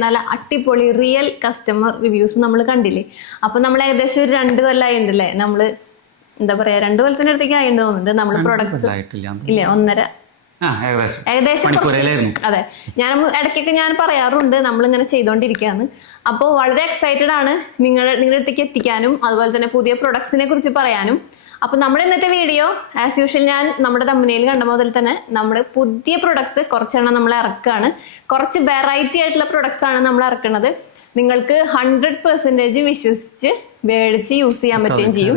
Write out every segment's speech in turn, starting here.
നല്ല അടിപൊളി real customer reviews നമ്മൾ കണ്ടില്ലേ? അപ്പൊ നമ്മൾ ഏകദേശം ഒരു രണ്ട് കൊല്ലമായി ഉണ്ടല്ലേ നമ്മൾ എന്താ പറയാ രണ്ട് കൊല്ലത്തിന്റെ അടുത്തേക്ക് ആയിട്ട് തോന്നുന്നുണ്ട് നമ്മൾ പ്രൊഡക്ട്സ് ഇല്ല ഒന്നര? ഏകദേശം. അതെ. ഞാൻ ഇടയ്ക്കൊക്കെ ഞാൻ പറയാറുണ്ട് നമ്മൾ ഇങ്ങനെ ചെയ്തുകൊണ്ടിരിക്കുകയാണ് അപ്പോൾ വളരെ എക്സൈറ്റഡ് ആണ് നിങ്ങളുടെ നിങ്ങളുടെ അടുത്തേക്ക് എത്തിക്കാനും അതുപോലെ തന്നെ പുതിയ പ്രൊഡക്ട്സിനെ കുറിച്ച് പറയാനും. അപ്പൊ നമ്മുടെ ഇന്നത്തെ വീഡിയോ ആസ് യൂഷ്വൽ ഞാൻ നമ്മുടെ തമ്മനയിൽ കണ്ട മുതൽ തന്നെ നമ്മുടെ പുതിയ പ്രൊഡക്ട്സ് കുറച്ചെണ്ണം നമ്മൾ ഇറക്കുകയാണ് കുറച്ച് വെറൈറ്റി ആയിട്ടുള്ള പ്രൊഡക്ട്സ് ആണ് നമ്മൾ ഇറക്കുന്നത് നിങ്ങൾക്ക് ഹൺഡ്രഡ് പെർസെന്റേജ് വിശ്വസിച്ച് മേടിച്ച് യൂസ് ചെയ്യാൻ പറ്റുകയും ചെയ്യും.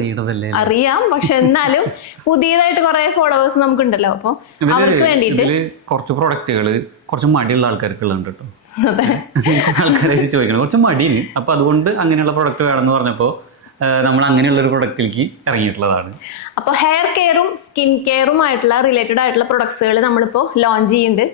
അറിയാം പക്ഷെ എന്നാലും പുതിയതായിട്ട് കുറെ ഫോളോവേഴ്സ് നമുക്കുണ്ടല്ലോ അപ്പോൾ അവർക്ക് വേണ്ടിയിട്ട് കുറച്ച് പ്രൊഡക്റ്റുകൾ കുറച്ച് മടിയുള്ള ആൾക്കാർക്കുള്ളുണ്ട് കേട്ടോ. അതെ. ആൾക്കാരെ ചോദിക്കണം. കുറച്ച് മടിയിൽ അപ്പൊ അതുകൊണ്ട് അങ്ങനെയുള്ള പ്രൊഡക്റ്റ് വേണമെന്ന് പറഞ്ഞപ്പോൾ നമ്മൾ അങ്ങനെയുള്ള ഒരു പ്രൊഡക്റ്റിലേക്ക് ഇറങ്ങിയിട്ടുള്ളതാണ്. അപ്പോൾ ഹെയർ കെയറും സ്കിൻ കെയറും ആയിട്ടുള്ള റിലേറ്റഡ് ആയിട്ടുള്ള പ്രൊഡക്ട്സുകൾ നമ്മളിപ്പോൾ ലോഞ്ച് ചെയ്യുന്നുണ്ട്.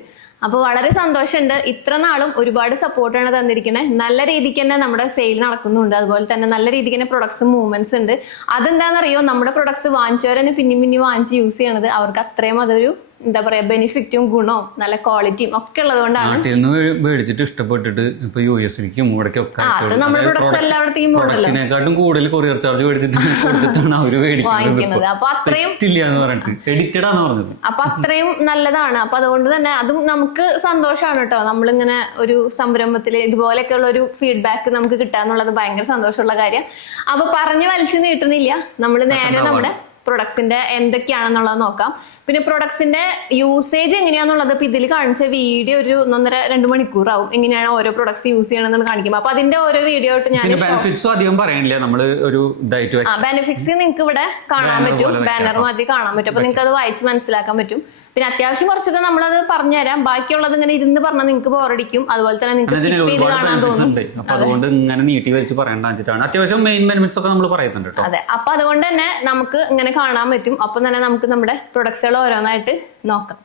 അപ്പോൾ വളരെ സന്തോഷമുണ്ട്. ഇത്ര നാളും ഒരുപാട് സപ്പോർട്ടാണ് തന്നിരിക്കുന്നത് നല്ല രീതിക്ക് തന്നെ നമ്മുടെ സെയിൽ നടക്കുന്നുണ്ട്. അതുപോലെ തന്നെ നല്ല രീതിക്ക് തന്നെ പ്രൊഡക്ട്സ് മൂവ്മെന്റ്സ് ഉണ്ട്. അതെന്താണെന്നറിയോ നമ്മുടെ പ്രൊഡക്ട്സ് വാങ്ങിച്ചവർ തന്നെ പിന്നെയും പിന്നെയും വാങ്ങിച്ച് യൂസ് ചെയ്യണത് അവർക്ക് അത്രയും അതൊരു എന്താ പറയാ ബെനിഫിറ്റും ഗുണവും നല്ല ക്വാളിറ്റിയും ഒക്കെ ഉള്ളതുകൊണ്ടാണ്. നാട്ടിൽ നിന്ന് മേ- മേടിച്ചിട്ട് ഇഷ്ടപ്പെട്ടിട്ട് ഇപ്പൊ യു എസിലേക്കും ഇവിടേക്കും ഒക്കെ ആ, അത് നമ്മുടെ പ്രൊഡക്ട്സ് എല്ലായിടത്തേക്കും പോകണല്ലോ പ്രൊഡക്റ്റിനെക്കാട്ടും കൂടുതൽ കൊറിയർ ചാർജ് മേടിച്ചിട്ട് കൊടുത്തിട്ടാണ് അവർ മേടിക്കുന്നത്. വാങ്ങിക്കുന്നത്. അപ്പൊ അത്രയും തെറ്റില്ല എന്ന് പറഞ്ഞിട്ട്. എഡിറ്റഡ് ആന്ന് പറഞ്ഞത്. അപ്പൊ അത്രയും നല്ലതാണ്. അപ്പൊ അതുകൊണ്ട് തന്നെ അതും നമുക്ക് സന്തോഷമാണ് കേട്ടോ. നമ്മളിങ്ങനെ ഒരു സംരംഭത്തിൽ ഇതുപോലെയൊക്കെയുള്ള ഒരു ഫീഡ്ബാക്ക് നമുക്ക് കിട്ടാന്നുള്ളത് ഭയങ്കര സന്തോഷമുള്ള കാര്യം. അപ്പൊ പറഞ്ഞു വലിച്ചു നീട്ടുന്നില്ല. നമ്മൾ നേരെ നമ്മുടെ പ്രൊഡക്ട്സിന്റെ എന്തൊക്കെയാണെന്നുള്ളത് നോക്കാം. പിന്നെ പ്രൊഡക്ട്സിന്റെ യൂസേജ് എങ്ങനെയാന്നുള്ളത് ഇപ്പൊ ഇതിൽ കാണിച്ച വീഡിയോ ഒരു ഒന്നൊന്നര രണ്ട് മണിക്കൂറാവും. എങ്ങനെയാണ് ഓരോ പ്രൊഡക്ട്സ് യൂസ് ചെയ്യണമെന്ന് കാണിക്കുമ്പോൾ അപ്പൊ അതിന്റെ ഓരോ വീഡിയോ ആയിട്ട് ഞാൻ ബെനിഫിറ്റ്സും അധികം ഒരു ബെനിഫിറ്റ്സ് നിങ്ങൾക്ക് ഇവിടെ കാണാൻ പറ്റും. ബാനർ മാതിരി കാണാൻ പറ്റും. അപ്പൊ നിങ്ങൾക്ക് അത് വായിച്ച് മനസ്സിലാക്കാൻ പറ്റും. പിന്നെ അത്യാവശ്യം കുറച്ചൊക്കെ നമ്മളത് പറഞ്ഞുതരാം. ബാക്കിയുള്ളത് ഇങ്ങനെ ഇരുന്ന് പറഞ്ഞാൽ നിങ്ങൾക്ക് ബോറടിക്കും അതുപോലെ തന്നെ നിങ്ങൾക്ക് കാണാൻ തോന്നും. അതുകൊണ്ട് ഇങ്ങനെ നീട്ടി വെച്ച് പറയേണ്ട വെച്ചിട്ടാണ് അത്യാവശ്യം മെയിൻ ബെനിഫിറ്റ്സ് ഒക്കെ നമ്മൾ പറയുന്നുണ്ട് കേട്ടോ. അതെ. അപ്പൊ അതുകൊണ്ട് തന്നെ നമുക്ക് ഇങ്ങനെ കാണാൻ പറ്റും. അപ്പൊ തന്നെ നമുക്ക് നമ്മുടെ പ്രൊഡക്ട്സുകൾ ഓരോന്നായിട്ട് നോക്കാം.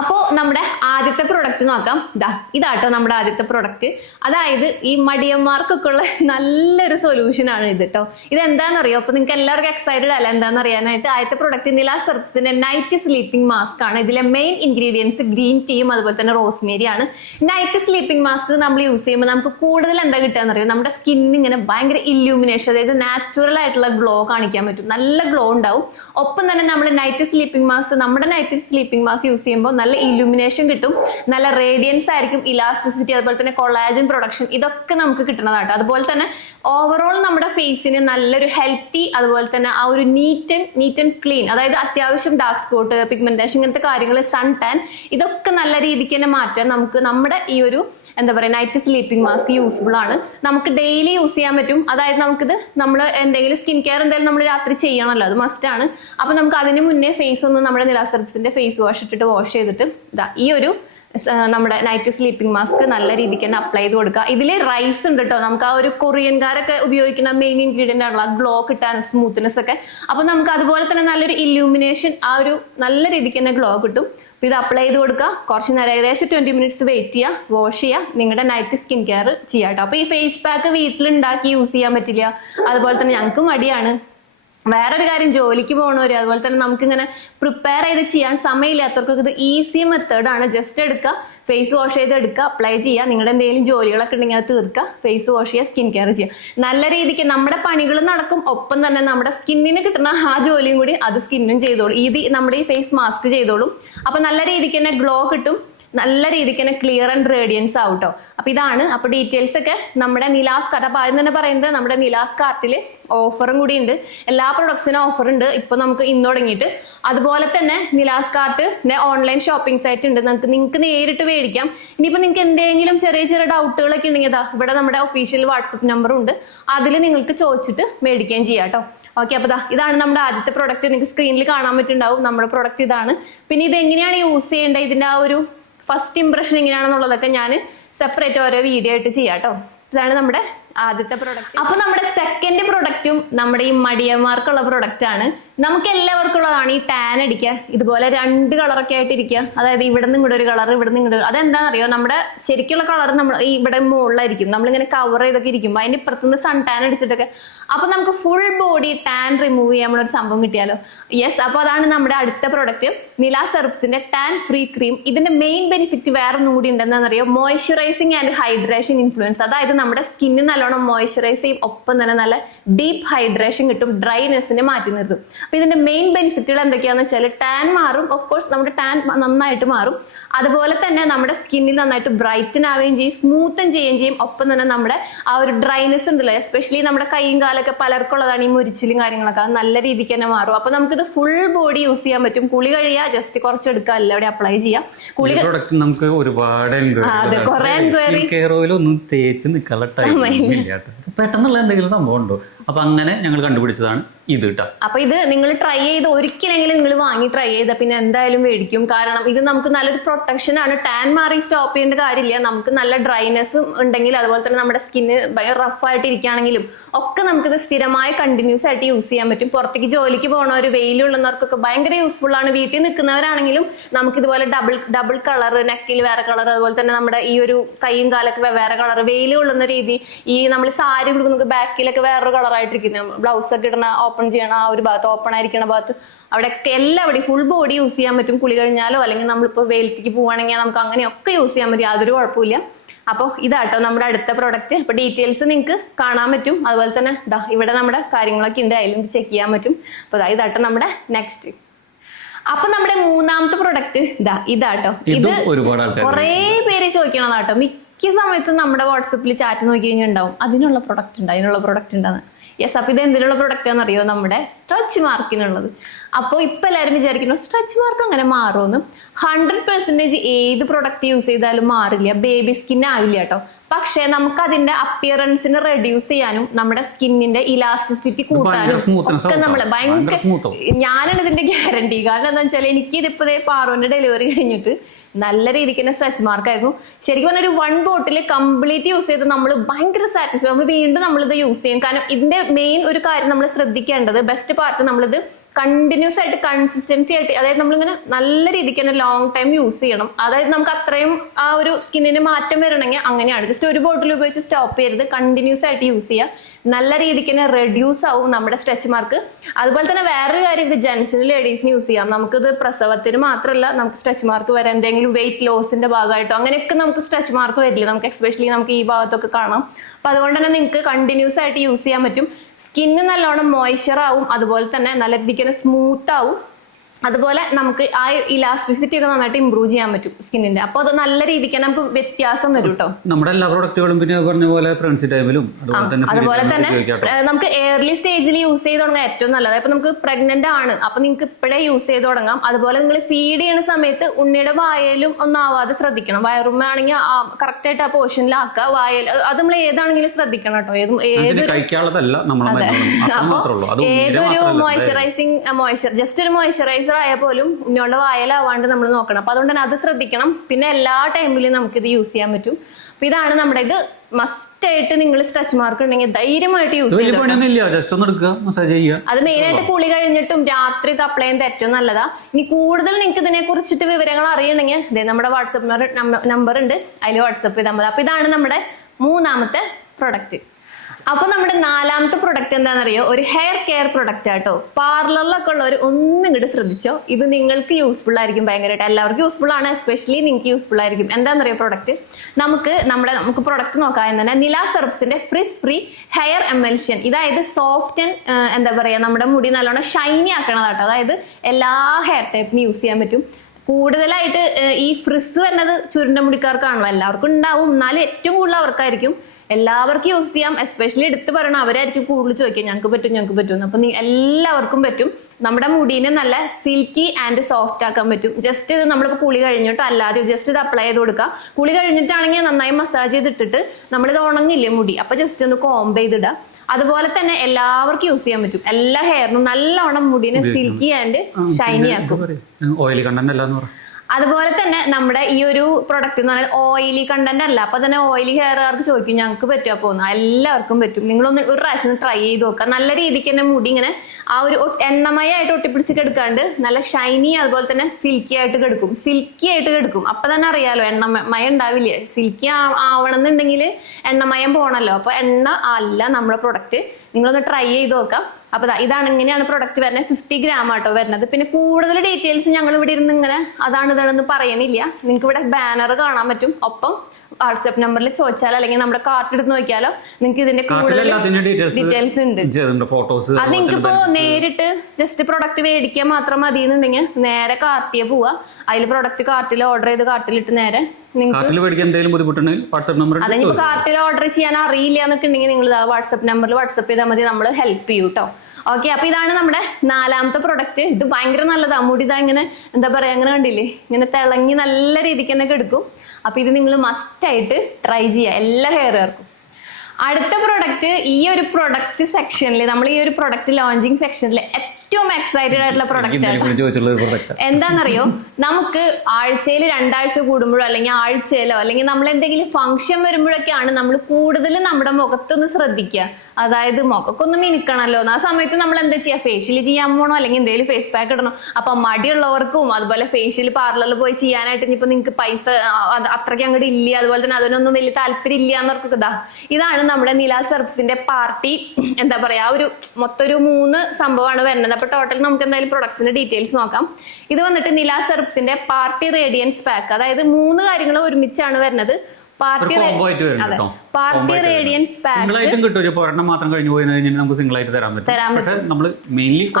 അപ്പോൾ നമ്മുടെ ആദ്യത്തെ പ്രൊഡക്റ്റ് നോക്കാം. ദാ ഇതാട്ടോ നമ്മുടെ ആദ്യത്തെ പ്രൊഡക്റ്റ് അതായത് ഈ മടിയന്മാർക്കൊക്കെ ഉള്ള നല്ലൊരു സൊല്യൂഷൻ ആണ് ഇത് കേട്ടോ ഇത് എന്താണെന്നറിയോ അപ്പൊ നിങ്ങൾക്ക് എല്ലാവർക്കും എക്സൈറ്റഡ് അല്ല? എന്താണെന്ന് അറിയാനായിട്ട് ആദ്യത്തെ product Nila സെർപ്സിന്റെ night sleeping mask ആണ്. ഇതിലെ മെയിൻ ഇൻഗ്രീഡിയൻസ് ഗ്രീൻ ടീയും അതുപോലെ തന്നെ റോസ്മേരി ആണ്. നൈറ്റ് സ്ലീപ്പിംഗ് മാസ്ക് നമ്മൾ യൂസ് ചെയ്യുമ്പോൾ നമുക്ക് കൂടുതൽ എന്താ കിട്ടുക അറിയോ നമ്മുടെ സ്കിൻ ഇങ്ങനെ ഭയങ്കര ഇല്യൂമിനേഷൻ അതായത് നാച്ചുറൽ ആയിട്ടുള്ള ഗ്ലോ കാണിക്കാൻ പറ്റും. നല്ല ഗ്ലോ ഉണ്ടാവും. ഒപ്പം തന്നെ നമ്മൾ നൈറ്റ് സ്ലീപ്പിംഗ് മാസ്ക് നമ്മുടെ നൈറ്റ് സ്ലീപ്പിംഗ് മാസ്ക് യൂസ് ചെയ്യുമ്പോൾ നല്ല ഇലുമിനേഷൻ കിട്ടും നല്ല റേഡിയൻസ് ആയിരിക്കും ഇലാസ്റ്റിസിറ്റി അതുപോലെ തന്നെ കൊളാജൻ പ്രൊഡക്ഷൻ ഇതൊക്കെ നമുക്ക് കിട്ടുന്നതാട്ടോ അതുപോലെ തന്നെ ഓവറോൾ നമ്മുടെ ഫേസിന് നല്ലൊരു ഹെൽത്തി അതുപോലെ തന്നെ ആ ഒരു neat and neat and clean അതായത് അത്യാവശ്യം ഡാർക്ക് സ്പോട്ട് പിഗ്മെന്റേഷൻ ഇങ്ങനത്തെ കാര്യങ്ങൾ സൺ ടാൻ ഇതൊക്കെ നല്ല രീതിക്ക് തന്നെ മാറ്റാൻ നമുക്ക് നമ്മുടെ ഈ ഒരു എന്താ പറയുക നൈറ്റ് സ്ലീപ്പിംഗ് മാസ്ക് യൂസ്ഫുൾ ആണ്. നമുക്ക് ഡെയിലി യൂസ് ചെയ്യാൻ പറ്റും. അതായത് നമുക്കിത് നമ്മൾ എന്തെങ്കിലും സ്കിൻ കെയർ എന്തായാലും നമ്മൾ രാത്രി ചെയ്യണമല്ലോ അത് മസ്റ്റ് ആണ്. അപ്പോൾ നമുക്ക് അതിന് മുന്നേ ഫേസ് ഒന്ന് നമ്മുടെ നിലാസർസിന്റെ ഫേസ് വാഷ് ഇട്ടിട്ട് വാഷ് ചെയ്തിട്ട് ഇതാ ഈ ഒരു നമ്മുടെ നൈറ്റ് സ്ലീപ്പിംഗ് മാസ്ക് നല്ല രീതിക്ക് തന്നെ അപ്ലൈ ചെയ്ത് കൊടുക്കുക. ഇതിൽ റൈസ് ഉണ്ട് കേട്ടോ നമുക്ക് ആ ഒരു കൊറിയൻകാരൊക്കെ ഉപയോഗിക്കുന്ന മെയിൻ ഇൻഗ്രീഡിയന്റ് ആണല്ലോ. ഗ്ലോ കിട്ടാൻ സ്മൂത്ത്നെസ് ഒക്കെ. അപ്പോൾ നമുക്ക് അതുപോലെ തന്നെ നല്ലൊരു ഇല്യൂമിനേഷൻ ആ ഒരു നല്ല രീതിക്ക് തന്നെ ഗ്ലോ കിട്ടും. ഇത് അപ്ലൈ ചെയ്ത് കൊടുക്കുക. കുറച്ച് നേരം ഏകദേശം ട്വന്റി മിനിറ്റ്സ് വെയിറ്റ് ചെയ്യുക. വാഷ് ചെയ്യുക. നിങ്ങളുടെ നൈറ്റ് സ്കിൻ കെയർ ചെയ്യാം കേട്ടോ അപ്പൊ ഈ ഫേസ് പാക്ക് വീട്ടിലുണ്ടാക്കി യൂസ് ചെയ്യാൻ പറ്റില്ല. അതുപോലെ തന്നെ ഞങ്ങൾക്ക് മടിയാണ്. വേറൊരു കാര്യം ജോലിക്ക് പോകണവര് അതുപോലെ തന്നെ നമുക്കിങ്ങനെ പ്രിപ്പയർ ചെയ്ത് ചെയ്യാൻ സമയമില്ലാത്തവർക്കൊക്കെ ഇത് ഈസി മെത്തേഡാണ് ജസ്റ്റ് എടുക്കുക ഫേസ് വാഷ് ചെയ്ത് എടുക്കുക അപ്ലൈ ചെയ്യുക. നിങ്ങളുടെ എന്തെങ്കിലും ജോലികളൊക്കെ ഉണ്ടെങ്കിൽ അത് തീർക്കുക ഫേസ് വാഷ് ചെയ്യുക സ്കിൻ കെയർ ചെയ്യുക. നല്ല രീതിക്ക് നമ്മുടെ പണികൾ നടക്കും. ഒപ്പം തന്നെ നമ്മുടെ സ്കിന്നിന് കിട്ടുന്ന ആ ജോലിയും കൂടി അത് സ്കിന്നും ചെയ്തോളും. ഇത് നമ്മുടെ ഈ ഫേസ് മാസ്ക് ചെയ്തോളും. അപ്പൊ നല്ല രീതിക്ക് തന്നെ ഗ്ലോ കിട്ടും. നല്ല രീതിക്ക് തന്നെ ക്ലിയർ ആൻഡ് റേഡിയൻസ് ആവും കേട്ടോ അപ്പൊ ഇതാണ്. അപ്പൊ ഡീറ്റെയിൽസ് ഒക്കെ നമ്മുടെ നിലാസ് കാർട്ട് അപ്പൊ ആദ്യം തന്നെ പറയുന്നത് നമ്മുടെ നിലാസ് കാർട്ടിൽ ഓഫറും കൂടി ഉണ്ട് എല്ലാ പ്രൊഡക്ട്സിനും ഓഫർ ഉണ്ട്. ഇപ്പൊ നമുക്ക് ഇന്ന് തുടങ്ങിയിട്ട്. അതുപോലെ തന്നെ Nilas cart online shopping site ഉണ്ട്. നമുക്ക് നിങ്ങൾക്ക് നേരിട്ട് മേടിക്കാം. ഇനിയിപ്പോൾ നിങ്ങൾക്ക് എന്തെങ്കിലും ചെറിയ ചെറിയ ഡൗട്ടുകളൊക്കെ ഉണ്ടെങ്കിൽ അതാ ഇവിടെ നമ്മുടെ ഒഫീഷ്യൽ വാട്സപ്പ് നമ്പറും ഉണ്ട്. അതിൽ നിങ്ങൾക്ക് ചോദിച്ചിട്ട് മേടിക്കുകയും ചെയ്യാം കേട്ടോ ഓക്കെ അപ്പൊ ദാ ഇതാണ് നമ്മുടെ ആദ്യത്തെ പ്രൊഡക്റ്റ് നിങ്ങൾക്ക് സ്ക്രീനിൽ കാണാൻ പറ്റുന്നുണ്ടാവും. നമ്മുടെ പ്രൊഡക്റ്റ് ഇതാണ്. പിന്നെ ഇത് എങ്ങനെയാണ് യൂസ് ചെയ്യേണ്ടത്? ഇതിന്റെ ആ ഒരു ഫസ്റ്റ് ഇംപ്രഷൻ എങ്ങനെയാണെന്നുള്ളതൊക്കെ ഞാൻ സെപ്പറേറ്റ് ഓരോ വീഡിയോ ആയിട്ട് ചെയ്യാം കേട്ടോ ഇതാണ് നമ്മുടെ ആദ്യത്തെ പ്രൊഡക്റ്റ് അപ്പൊ നമ്മുടെ സെക്കൻഡ് പ്രൊഡക്റ്റും നമ്മുടെ ഈ മടിയന്മാർക്കുള്ള പ്രൊഡക്റ്റ് ആണ്. നമുക്ക് എല്ലാവർക്കും ഉള്ളതാണ് ഈ ടാൻ അടിക്കുക. ഇതുപോലെ രണ്ട് കളറൊക്കെ ആയിട്ട് ഇരിക്കുക. അതായത് ഇവിടെ നിന്ന് ഇങ്ങോട്ട് ഒരു കളർ ഇവിടെ നിന്ന് ഇങ്ങോട്ട് അതെന്താണെന്ന് അറിയോ നമ്മുടെ ശരിക്കുള്ള കളർ നമ്മൾ ഈ ഇവിടെ മുകളിലായിരിക്കും. നമ്മളിങ്ങനെ കവർ ചെയ്തൊക്കെ ഇരിക്കുമ്പോൾ അതിന്റെ ഇപ്പുറത്തുനിന്ന് സൺ ടാൻ അടിച്ചിട്ടൊക്കെ. അപ്പൊ നമുക്ക് ഫുൾ ബോഡി ടാൻ റിമൂവ് ചെയ്യാൻ ഒരു സംഭവം കിട്ടിയാലോ? യെസ് അപ്പൊ അതാണ് നമ്മുടെ അടുത്ത പ്രൊഡക്റ്റ് നില സെർപ്സിന്റെ ടാൻ ഫ്രീ ക്രീം ഇതിന്റെ മെയിൻ ബെനിഫിറ്റ് വേറെ ഒന്നും കൂടി ഉണ്ടെന്നറിയോ മോയ്സ്ചറൈസിങ് ആൻഡ് ഹൈഡ്രേഷൻ ഇൻഫ്ലുവൻസ് അതായത് നമ്മുടെ സ്കിന്ന് നല്ലോണം മോയ്സ്ചറൈസ് ചെയ്യും. ഒപ്പം തന്നെ നല്ല ഡീപ്പ് ഹൈഡ്രേഷൻ കിട്ടും ഡ്രൈനെസ്സിനെ മാറ്റി നിർത്തും. അപ്പൊ ഇതിന്റെ മെയിൻ ബെനിഫിറ്റുകൾ എന്തൊക്കെയാന്ന് വെച്ചാൽ ടാൻ മാറും. ഓഫ് കോഴ്സ് നമ്മുടെ ടാൻ നന്നായിട്ട് മാറും. അതുപോലെ തന്നെ നമ്മുടെ സ്കിന്നിൽ നന്നായിട്ട് ബ്രൈറ്റൻ ആവുകയും ചെയ്യും സ്മൂത്തൻ ചെയ്യുകയും ചെയ്യും. ഒപ്പം തന്നെ നമ്മുടെ ആ ഒരു ഡ്രൈനെസ് ഉണ്ടല്ലോ എസ്പെഷ്യലി നമ്മുടെ കൈയും കാലൊക്കെ പലർക്കുള്ളതാണ് ഈ മുരിച്ചിലും കാര്യങ്ങളൊക്കെ. അത് നല്ല രീതിക്ക് തന്നെ മാറും. അപ്പൊ നമുക്കിത് ഫുൾ ബോഡി യൂസ് ചെയ്യാൻ പറ്റും. കുളി കഴിയുക ജസ്റ്റ് കുറച്ച് എടുക്കുക അല്ല അവിടെ അപ്ലൈ ചെയ്യാം. കുളി നമുക്ക് ഒരുപാട് അതെ, കുറെ എൻക്വയറി കെയർ ഓയിൽ ഒന്നും തേച്ച് നിൽക്കാനുള്ള ടൈം പെട്ടെന്നുള്ള എന്തെങ്കിലും സംഭവം ഉണ്ടോ? അപ്പൊ അങ്ങനെ ഞങ്ങൾ കണ്ടുപിടിച്ചതാണ് ഇത് കേട്ടോ അപ്പൊ ഇത് നിങ്ങൾ ട്രൈ ചെയ്ത് ഒരിക്കലെങ്കിലും നിങ്ങൾ വാങ്ങി ട്രൈ ചെയ്ത പിന്നെ എന്തായാലും മേടിക്കും. കാരണം ഇത് നമുക്ക് നല്ലൊരു പ്രൊട്ടക്ഷൻ ആണ്. ടാൻ മാറി സ്റ്റോപ്പ് ചെയ്യേണ്ട കാര്യമില്ല. നമുക്ക് നല്ല ഡ്രൈനെസ്സും ഉണ്ടെങ്കിൽ അതുപോലെ തന്നെ നമ്മുടെ സ്കിന്ന് റഫ് ആയിട്ട് ഇരിക്കുകയാണെങ്കിലും ഒക്കെ നമുക്കിത് സ്ഥിരമായി കണ്ടിന്യൂസ് ആയിട്ട് യൂസ് ചെയ്യാൻ പറ്റും. പുറത്തേക്ക് ജോലിക്ക് പോകണവർ വെയിലുള്ളവർക്കൊക്കെ ഭയങ്കര യൂസ്ഫുൾ ആണ്. വീട്ടിൽ നിൽക്കുന്നവരാണെങ്കിലും നമുക്ക് ഇതുപോലെ ഡബിൾ ഡബിൾ കളർ നെക്കിൽ വേറെ കളർ അതുപോലെ തന്നെ നമ്മുടെ ഈ ഒരു കൈയും കാലൊക്കെ വേറെ കളർ വെയിൽ രീതി ഈ നമ്മൾ സാരി കൊടുക്കുന്ന ബാക്കിലൊക്കെ വേറൊരു കളറായിട്ടിരിക്കുന്നത് ബ്ലൗസ് ഒക്കെ ഇടണ ഓപ്പൺ ചെയ്യണ ആ ഒരു ഭാഗത്ത് ഓപ്പൺ ആയിരിക്കുന്ന ഭാഗത്ത് അവിടെയൊക്കെ എല്ലാവിടെയും ഫുൾ ബോഡി യൂസ് ചെയ്യാൻ പറ്റും. കുളി കഴിഞ്ഞാലോ അല്ലെങ്കിൽ നമ്മളിപ്പോൾ വെയിലത്തേക്ക് പോവുകയാണെങ്കിൽ നമുക്ക് അങ്ങനെയൊക്കെ യൂസ് ചെയ്യാൻ പറ്റും. യാതൊരു കുഴപ്പമില്ല അപ്പോൾ ഇതാട്ടോ നമ്മുടെ അടുത്ത പ്രൊഡക്റ്റ് അപ്പോൾ ഡീറ്റെയിൽസ് നിങ്ങൾക്ക് കാണാൻ പറ്റും. അതുപോലെ തന്നെ ഇതാ ഇവിടെ നമ്മുടെ കാര്യങ്ങളൊക്കെ ഉണ്ട്. അതിലും ചെക്ക് ചെയ്യാൻ പറ്റും. അപ്പോൾ ഇതാ ഇതാട്ടോ നമ്മുടെ നെക്സ്റ്റ് അപ്പൊ നമ്മുടെ മൂന്നാമത്തെ പ്രൊഡക്റ്റ് ഇതാ ഇതാട്ടോ. ഇത് കുറേ പേര് ചോദിക്കണതാട്ടോ. മിക്ക സമയത്തും നമ്മുടെ വാട്സപ്പിൽ ചാറ്റ് നോക്കി കഴിഞ്ഞാൽ ഉണ്ടാവും. അതിനുള്ള പ്രൊഡക്റ്റ് ഉണ്ട് അതിനുള്ള പ്രൊഡക്റ്റ് ഉണ്ടെന്ന്. യെസ് അപ്പം ഇത് എന്തിനുള്ള പ്രൊഡക്റ്റ് ആണെന്നറിയോ? നമ്മുടെ സ്ട്രെച്ച് മാർക്കിനുള്ളത് അപ്പോൾ ഇപ്പം എല്ലാവരും വിചാരിക്കുന്നു സ്ട്രെച്ച് മാർക്ക് അങ്ങനെ മാറുമെന്ന്. ഹൺഡ്രഡ് പെർസെന്റേജ് ഏത് പ്രൊഡക്റ്റ് യൂസ് ചെയ്താലും മാറില്ല. ബേബി സ്കിൻ ആവില്ല കേട്ടോ പക്ഷേ നമുക്ക് അതിന്റെ അപ്പിയറൻസിനെ റെഡ്യൂസ് ചെയ്യാനും നമ്മുടെ സ്കിന്നിന്റെ ഇലാസ്റ്റിസിറ്റി കൂട്ടാനും ഒക്കെ നമ്മൾ. ഭയങ്കര. ഞാനാണ് ഇതിന്റെ ഗ്യാരണ്ടി കാരണം എന്താ വെച്ചാൽ എനിക്ക് ഇതിപ്പോ പാറുവിന്റെ ഡെലിവറി കഴിഞ്ഞിട്ട് നല്ല രീതിക്ക് തന്നെ സ്ട്രെച്ച് മാർക്കായിരുന്നു ശരിക്കും പറഞ്ഞാൽ ഒരു വൺ ബോട്ടിൽ കംപ്ലീറ്റ് യൂസ് ചെയ്ത് നമ്മൾ ഭയങ്കര സാറ്റിസ്ഫൈ നമ്മൾ വീണ്ടും നമ്മളിത് യൂസ് ചെയ്യും. കാരണം ഇതിന്റെ മെയിൻ ഒരു കാര്യം നമ്മൾ ശ്രദ്ധിക്കേണ്ടത് ബെസ്റ്റ് പാർട്ട് നമ്മളിത് കണ്ടിന്യൂസ് ആയിട്ട് കൺസിസ്റ്റൻസി ആയിട്ട് അതായത് നമ്മളിങ്ങനെ നല്ല രീതിക്ക് തന്നെ ലോങ് ടൈം യൂസ് ചെയ്യണം. അതായത് നമുക്ക് അത്രയും ആ ഒരു സ്കിന്നിന് മാറ്റം വരണമെങ്കിൽ അങ്ങനെയാണ്. ജസ്റ്റ് ഒരു ബോട്ടിൽ ഉപയോഗിച്ച് സ്റ്റോപ്പ് ചെയ്യരുത്. കണ്ടിന്യൂസ് ആയിട്ട് യൂസ് ചെയ്യുക നല്ല രീതിക്ക് തന്നെ റെഡ്യൂസ് ആവും നമ്മുടെ സ്ട്രെച്ച് മാർക്ക് അതുപോലെ തന്നെ വേറൊരു കാര്യം ഇത് ജെൻസിന് ലേഡീസിന് യൂസ് ചെയ്യാം. നമുക്കിത് പ്രസവത്തിന് മാത്രമല്ല നമുക്ക് സ്ട്രെച്ച് മാർക്ക് വരാൻ എന്തെങ്കിലും വെയിറ്റ് ലോസിന്റെ ഭാഗമായിട്ടോ അങ്ങനെയൊക്കെ നമുക്ക് സ്ട്രെച്ച് മാർക്ക് വരില്ല? നമുക്ക് എസ്പെഷ്യലി നമുക്ക് ഈ ഭാഗത്തൊക്കെ കാണാം. അപ്പൊ അതുകൊണ്ട് തന്നെ നിങ്ങൾക്ക് കണ്ടിന്യൂസ് ആയിട്ട് യൂസ് ചെയ്യാൻ പറ്റും. സ്കിന്ന് നല്ലോണം മോയ്സ്ചർ ആവും അതുപോലെ തന്നെ നല്ല രീതിക്ക് തന്നെ സ്മൂത്ത് ആവും. അതുപോലെ നമുക്ക് ആ ഇലാസ്റ്റിസിറ്റി ഒക്കെ നന്നായിട്ട് ഇമ്പ്രൂവ് ചെയ്യാൻ പറ്റും സ്കിന്നിന്റെ അപ്പൊ അത് നല്ല രീതിക്ക് നമുക്ക് വ്യത്യാസം വരും കേട്ടോ നമ്മുടെ എല്ലാ പ്രൊഡക്റ്റുകളും പിന്നെ പറഞ്ഞ പോലെ പ്രഗ്നൻസി ടൈമിലും അതുപോലെ തന്നെ നമുക്ക് എയർലി സ്റ്റേജിൽ യൂസ് ചെയ്ത് തുടങ്ങാൻ ഏറ്റവും നല്ലത്. ഇപ്പൊ നമുക്ക് പ്രഗ്നന്റ് ആണ്. അപ്പൊ നിങ്ങൾക്ക് ഇപ്പോഴേ യൂസ് ചെയ്ത് തുടങ്ങാം. അതുപോലെ നിങ്ങൾ ഫീഡ് ചെയ്യുന്ന സമയത്ത് ഉണ്ണിയുടെ വായലും ഒന്നും ആവാതെ ശ്രദ്ധിക്കണം. വയറുമ്മ ആണെങ്കിൽ കറക്റ്റ് ആയിട്ട് ആ പോർഷനിലാക്കുക വായൽ അത് നമ്മൾ ഏതാണെങ്കിലും ശ്രദ്ധിക്കണം കേട്ടോ ഏതും ഏതൊരു മാത്രമല്ല. മോയ്സ്ചറൈസിങ് മോയ്സ്ചർ ജസ്റ്റ് ഒരു മോയ്സ്ചറൈസർ ആയാൽ പോലും ഉണ്ണിയുടെ വായലാവാണ്ട് നമ്മൾ നോക്കണം. അപ്പൊ അതുകൊണ്ട് തന്നെ അത് ശ്രദ്ധിക്കണം. പിന്നെ എല്ലാ ടൈമിലും നമുക്ക് ഇത് യൂസ് ചെയ്യാൻ പറ്റും. അപ്പൊ ഇതാണ് നമ്മുടെ ഇത് മസ്റ്റ് ആയിട്ട് നിങ്ങൾ സ്ട്രെച്ച് മാർക്ക് ഉണ്ടെങ്കിൽ ധൈര്യമായിട്ട് യൂസ് അത് മെയിൻ ആയിട്ട് കുളി കഴിഞ്ഞിട്ടും രാത്രി അപ്ലൈ ചെയ്യുന്നത് ഏറ്റവും നല്ലതാ. ഇനി കൂടുതൽ നിങ്ങൾക്ക് ഇതിനെ കുറിച്ചിട്ട് വിവരങ്ങൾ അറിയണമെങ്കിൽ ഇതേ നമ്മുടെ വാട്സപ്പ് നമ്പർ ഉണ്ട്. അതിൽ വാട്സപ്പ് ചെയ്താൽ മതി. അപ്പൊ ഇതാണ് നമ്മുടെ മൂന്നാമത്തെ പ്രൊഡക്റ്റ് അപ്പൊ നമ്മുടെ നാലാമത്തെ പ്രൊഡക്റ്റ് എന്താണെന്നറിയോ? ഒരു ഹെയർ കെയർ പ്രൊഡക്റ്റ് ആട്ടോ. പാർലറിലൊക്കെ ഉള്ളവർ ഒന്നും ഇങ്ങോട്ട് ശ്രദ്ധിച്ചോ? ഇത് നിങ്ങൾക്ക് യൂസ്ഫുൾ ആയിരിക്കും ഭയങ്കരമായിട്ട് എല്ലാവർക്കും യൂസ്ഫുൾ ആണ് എസ്പെഷ്യലി നിങ്ങൾക്ക് യൂസ്ഫുൾ ആയിരിക്കും. എന്താണെന്നറിയോ പ്രൊഡക്റ്റ് നമുക്ക് നമ്മുടെ നമുക്ക് പ്രൊഡക്റ്റ് നോക്കാൻ തന്നെ. നില സെർപ്സിന്റെ ഫ്രിസ് ഫ്രീ ഹെയർ എമൽഷ്യൻ ഇതായത് സോഫ്റ്റ് ആൻഡ് എന്താ പറയാ നമ്മുടെ മുടി നല്ലോണം ഷൈനി ആക്കണതാട്ടോ. അതായത് എല്ലാ ഹെയർ ടൈപ്പിനും യൂസ് ചെയ്യാൻ പറ്റും. കൂടുതലായിട്ട് ഈ ഫ്രിസ് വരുന്നത് ചുരുണ്ട മുടിക്കാർക്കാണല്ലോ. എല്ലാവർക്കും ഉണ്ടാവും. എന്നാലും ഏറ്റവും കൂടുതൽ അവർക്കായിരിക്കും എല്ലാവർക്കും യൂസ് ചെയ്യാം എസ്പെഷ്യലി എടുത്ത് പറയണം അവരായിരിക്കും കൂടുതൽ ചോദിക്കുക ഞങ്ങൾക്ക് പറ്റും ഞങ്ങൾക്ക് പറ്റും അപ്പൊ നീ എല്ലാവർക്കും പറ്റും. നമ്മുടെ മുടീനെ നല്ല സിൽക്കി ആൻഡ് സോഫ്റ്റ് ആക്കാൻ പറ്റും. ജസ്റ്റ് ഇത് നമ്മളിപ്പോൾ കുളി കഴിഞ്ഞിട്ടോ അല്ലാതെ ജസ്റ്റ് ഇത് അപ്ലൈ ചെയ്ത് കൊടുക്കുക കുളി കഴിഞ്ഞിട്ടാണെങ്കിൽ നന്നായി മസാജ് ചെയ്തിട്ടിട്ട് നമ്മളിത് ഉണങ്ങില്ലേ മുടി? അപ്പൊ ജസ്റ്റ് ഒന്ന് കോംബ് ചെയ്തിടുക അതുപോലെ തന്നെ എല്ലാവർക്കും യൂസ് ചെയ്യാൻ പറ്റും. എല്ലാ ഹെയറിനും നല്ലവണ്ണം മുടിനെ സിൽക്കി ആൻഡ് ഷൈനി ആക്കും. ഓയിൽ കണ്ടന്റ് അതുപോലെ തന്നെ നമ്മുടെ ഈ ഒരു പ്രൊഡക്റ്റ് എന്ന് പറഞ്ഞാൽ ഓയിലി കണ്ടന്റ് അല്ല. അപ്പൊ തന്നെ ഓയിലി ഹെയർകാർക്ക് ചോദിക്കും ഞങ്ങൾക്ക് പറ്റുമോ പോകുന്നു എല്ലാവർക്കും പറ്റും. നിങ്ങളൊന്ന് ഒരു പ്രാവശ്യം ട്രൈ ചെയ്ത് നോക്കുക നല്ല രീതിക്ക് തന്നെ മുടി ഇങ്ങനെ ആ ഒരു എണ്ണമയായിട്ട് ഒട്ടിപ്പിടിച്ച് കിടക്കാണ്ട് നല്ല ഷൈനി അതുപോലെ തന്നെ സിൽക്കി ആയിട്ട് കിടക്കും. സിൽക്കി ആയിട്ട് കിടക്കും. അപ്പൊ തന്നെ അറിയാലോ എണ്ണമയം ഉണ്ടാവില്ല? സിൽക്കി ആവണം എന്നുണ്ടെങ്കിൽ എണ്ണമയം പോണല്ലോ. അപ്പൊ എണ്ണ അല്ല നമ്മുടെ പ്രൊഡക്റ്റ് നിങ്ങളൊന്ന് ട്രൈ ചെയ്ത് നോക്കാം. അപ്പൊ ഇതാണ് ഇങ്ങനെയാണ് പ്രൊഡക്റ്റ് വരുന്നത്. ഫിഫ്റ്റി ഗ്രാം ആട്ടോ വരുന്നത്. പിന്നെ കൂടുതൽ ഡീറ്റെയിൽസ് ഞങ്ങൾ ഇവിടെ ഇരുന്ന് ഇങ്ങനെ അതാണ് ഇതാണെന്ന് പറയണില്ല. നിങ്ങൾക്ക് ഇവിടെ ബാനർ കാണാൻ പറ്റും. ഒപ്പം വാട്സ്ആപ്പ് നമ്പറിൽ ചോദിച്ചാൽ അല്ലെങ്കിൽ നമ്മുടെ കാർട്ട് എടുത്ത് നോക്കിയാലോ നിങ്ങൾക്ക് ഇതിന്റെ കൂടുതൽ ഡീറ്റെയിൽസ് ഉണ്ട്. ഫോട്ടോസ് അത് നിങ്ങൾക്കിപ്പോ നേരിട്ട് ജസ്റ്റ് പ്രൊഡക്റ്റ് മേടിക്കാൻ മാത്രം മതി എന്നുണ്ടെങ്കിൽ നേരെ കാർട്ടിയെ പോവാ. അതിൽ പ്രൊഡക്റ്റ് കാർട്ടിൽ ഓർഡർ ചെയ്ത് കാർട്ടിലിട്ട് നേരെ കാർട്ടിൽ മേടിക്കാൻ എന്തെങ്കിലും ബുദ്ധിമുട്ടുണ്ടെങ്കിൽ വാട്സ്ആപ്പ് നമ്പർ അതിനിപ്പോ കാർട്ടിൽ ഓർഡർ ചെയ്യാൻ അറിയില്ല എന്നൊക്കെ ഉണ്ടെങ്കിൽ നിങ്ങൾ വാട്സപ്പ് നമ്പറിൽ വാട്സപ്പ് ചെയ്താൽ മതി. നമ്മൾ ഹെൽപ്പ് ചെയ്യും കേട്ടോ ഓക്കെ അപ്പൊ ഇതാണ് നമ്മുടെ നാലാമത്തെ പ്രൊഡക്റ്റ് ഇത് ഭയങ്കര നല്ലതാ. മുടി ഇതാ ഇങ്ങനെ എന്താ പറയാ അങ്ങനെ കണ്ടില്ലേ? ഇങ്ങനെ തിളങ്ങി നല്ല രീതിക്ക് തന്നെ എടുക്കും അപ്പൊ ഇത് നിങ്ങൾ മസ്റ്റ് ആയിട്ട് ട്രൈ ചെയ്യുക എല്ലാ ഹെയർക്കും അടുത്ത പ്രൊഡക്റ്റ് ഈ ഒരു പ്രൊഡക്റ്റ് സെക്ഷനിൽ നമ്മൾ ഈ ഒരു പ്രൊഡക്റ്റ് ലോഞ്ചിങ് സെക്ഷനിൽ ഏറ്റവും എക്സൈറ്റഡ് ആയിട്ടുള്ള പ്രൊഡക്റ്റ് എന്താണെന്നറിയോ? നമുക്ക് ആഴ്ചയിൽ രണ്ടാഴ്ച കൂടുമ്പോഴോ അല്ലെങ്കിൽ ആഴ്ചയിലോ അല്ലെങ്കിൽ നമ്മൾ എന്തെങ്കിലും ഫംഗ്ഷൻ വരുമ്പോഴൊക്കെയാണ് നമ്മൾ കൂടുതലും നമ്മുടെ മുഖത്തൊന്ന് ശ്രദ്ധിക്കുക. അതായത് മുഖക്കൊന്ന് മിനുക്കണല്ലോ. ആ സമയത്ത് നമ്മൾ എന്താ ചെയ്യുക? ഫേഷ്യൽ ചെയ്യാൻ പോകണോ അല്ലെങ്കിൽ എന്തെങ്കിലും ഫേസ് പാക്ക് ഇടണോ? അപ്പൊ മടിയുള്ളവർക്കും അതുപോലെ ഫേഷ്യൽ പാർലറിൽ പോയി ചെയ്യാനായിട്ട് ഇനിയിപ്പോ നിങ്ങൾക്ക് പൈസ അത്രയ്ക്ക് അങ്ങോട്ട് ഇല്ല. അതുപോലെ തന്നെ അതിനൊന്നും വലിയ താല്പര്യം ഇല്ല എന്നവർക്കൊക്കെ ഇതാ ഇതാണ് നമ്മുടെ നില സെർഫ്സിന്റെ പാർട്ടി എന്താ പറയാ? ഒരു മൊത്തം ഒരു മൂന്ന് സംഭവമാണ് വരുന്നത്. അപ്പൊ ടോട്ടൽ നമുക്ക് എന്തായാലും പ്രൊഡക്ട്സിന്റെ ഡീറ്റെയിൽസ് നോക്കാം. ഇത് വന്നിട്ട് നില സെർഫ്സിന്റെ പാർട്ടി റേഡിയൻസ് പാക്ക് അതായത് മൂന്ന് കാര്യങ്ങൾ ഒരുമിച്ചാണ് വരുന്നത്. പാർട്ടി അതെ. റേഡിയൻസ്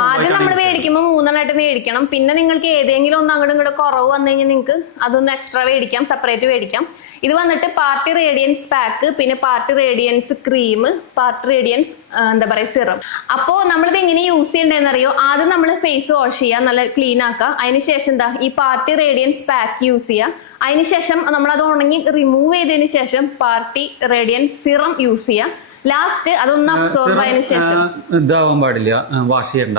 ആദ്യം നമ്മൾ മേടിക്കുമ്പോൾ മൂന്നെണ്ണമായിട്ട് മേടിക്കണം. പിന്നെ നിങ്ങൾക്ക് ഏതെങ്കിലും ഒന്ന് അങ്ങോട്ടും ഇങ്ങോട്ട് കുറവ് വന്നു കഴിഞ്ഞാൽ നിങ്ങൾക്ക് അതൊന്ന് എക്സ്ട്രാ മേടിക്കാം സെപ്പറേറ്റ് മേടിക്കാം. ഇത് വന്നിട്ട് പാർട്ടി റേഡിയൻസ് പാക്ക് പിന്നെ party radiance cream party radiance എന്താ പറയുക സിറം അപ്പോൾ നമ്മളിത് എങ്ങനെ യൂസ് ചെയ്യേണ്ടതെന്ന് അറിയോ? ആദ്യം നമ്മൾ ഫേസ് വാഷ് ചെയ്യുക നല്ല ക്ലീൻ ആക്കുക. അതിനുശേഷം എന്താ ഈ പാർട്ടി റേഡിയൻസ് പാക്ക് യൂസ് ചെയ്യുക. അതിനുശേഷം നമ്മൾ അത് ഉണങ്ങി റിമൂവ് ചെയ്തതിന് ശേഷം പാർട്ടി റേഡിയൻസ് സിറം യൂസ് ചെയ്യുക. ലാസ്റ്റ് അതൊന്ന് അബ്സോർബ് ആയതിനു ശേഷം. ഇതാവാൻ പാടില്ല. വാഷ് ചെയ്യണ്ട